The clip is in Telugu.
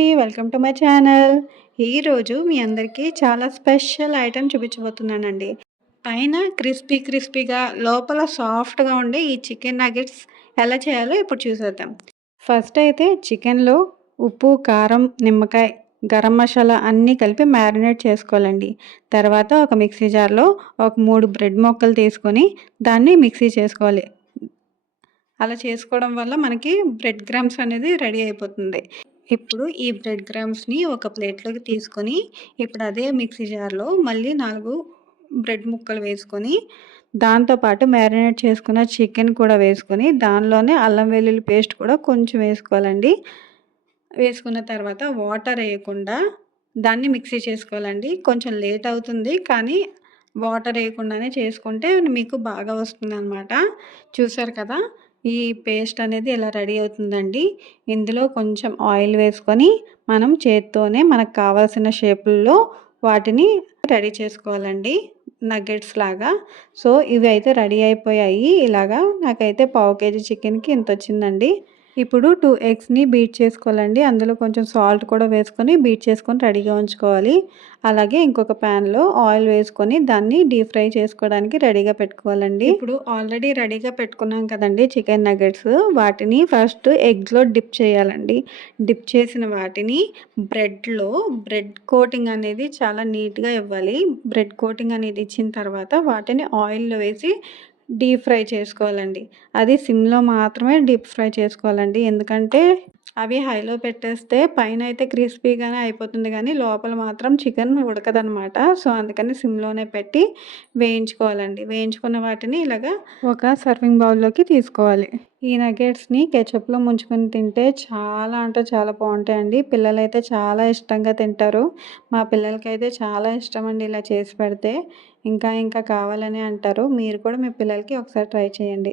అండి. Welcome to my channel. ఈరోజు మీ అందరికీ చాలా స్పెషల్ ఐటెమ్ చూపించబోతున్నానండి. పైన క్రిస్పీగా లోపల సాఫ్ట్‌గా ఉండే ఈ చికెన్ నగ్గెట్స్ ఎలా చేయాలో ఇప్పుడు చూసేద్దాం. ఫస్ట్ అయితే చికెన్‌లో ఉప్పు, కారం, నిమ్మకాయ, గరం మసాలా అన్నీ కలిపి మ్యారినేట్ చేసుకోవాలండి. తర్వాత ఒక మిక్సీ జార్‌లో ఒక 3 బ్రెడ్ ముక్కలు తీసుకొని దాన్ని మిక్సీ చేసుకోవాలి. అలా చేసుకోవడం వల్ల మనకి బ్రెడ్ క్రమ్స్ అనేది రెడీ అయిపోతుంది. ఇప్పుడు ఈ బ్రెడ్ క్రమ్స్‌ని ఒక ప్లేట్‌లోకి తీసుకొని, ఇప్పుడు అదే మిక్సీ జార్‌లో మళ్ళీ 4 బ్రెడ్ ముక్కలు వేసుకొని, దాంతో పాటు మ్యారినేట్ చేసుకున్న చికెన్ కూడా వేసుకొని, దానిలోనే అల్లం వెల్లుల్లి పేస్ట్ కూడా కొంచెం వేసుకోవాలండి. వేసుకున్న తర్వాత వాటర్ ఎయకుండా దాన్ని మిక్సీ చేసుకోవాలండి. కొంచెం లేట్ అవుతుంది. కానీ వాటర్ ఎయకుండానే చేసుకుంటే మీకు బాగా వస్తుందనమాట. చూసారు కదా! ఈ పేస్ట్ అనేది ఇలా రెడీ అవుతుందండి. ఇందులో కొంచెం ఆయిల్ వేసుకొని మనం చేత్తోనే మనకు కావాల్సిన షేపుల్లో వాటిని రెడీ చేసుకోవాలండి. నగ్గెట్స్ లాగా. సో, ఇవి అయితే రెడీ అయిపోయాయి. ఇలాగా నాకైతే పావు కేజీ చికెన్‌కి ఇంతొచ్చిందండి. ఇప్పుడు 2 ఎగ్స్‌ని బీట్ చేసుకోవాలండి. అందులో కొంచెం సాల్ట్ కూడా వేసుకొని బీట్ చేసుకొని రెడీగా ఉంచుకోవాలి. అలాగే ఇంకొక ప్యాన్‌లో ఆయిల్ వేసుకొని దాన్ని డీప్ ఫ్రై చేసుకోవడానికి రెడీగా పెట్టుకోవాలండి. ఇప్పుడు ఆల్రెడీ రెడీగా పెట్టుకున్నాం కదండీ చికెన్ నగ్గెట్స్. వాటిని ఫస్ట్ ఎగ్స్‌లో డిప్ చేయాలండి. డిప్ చేసిన వాటిని బ్రెడ్ కోటింగ్ అనేది చాలా నీట్‌గా ఇవ్వాలి. బ్రెడ్ కోటింగ్ అనేది ఇచ్చిన తర్వాత వాటిని ఆయిల్‌లో వేసి డీప్ ఫ్రై చేసుకోవాలండి. అది సిమ్‌లో మాత్రమే డీప్ ఫ్రై చేసుకోవాలండి. ఎందుకంటే అవి హైలో పెట్టేస్తే పైనైతే క్రిస్పీగానే అయిపోతుంది గానీ, లోపల మాత్రం చికెన్ ఉడకదనమాట. సో, అందుకని సిమ్‌లోనే పెట్టి వేయించుకోవాలండి. వేయించుకున్న వాటిని ఇలాగా ఒక సర్వింగ్ బౌల్‌లోకి తీసుకోవాలి. ఈ నగ్గెట్స్‌ని కెచప్‌లో ముంచుకొని తింటే చాలా అంటే చాలా బావుంటాయండి. పిల్లలైతే చాలా ఇష్టంగా తింటారు. మా పిల్లలకైతే చాలా ఇష్టమండి ఇలా చేసి పెడితే. ఇంకా కావాలని అంటారు. మీరు కూడా మీ పిల్లలకి ఒకసారి ట్రై చేయండి.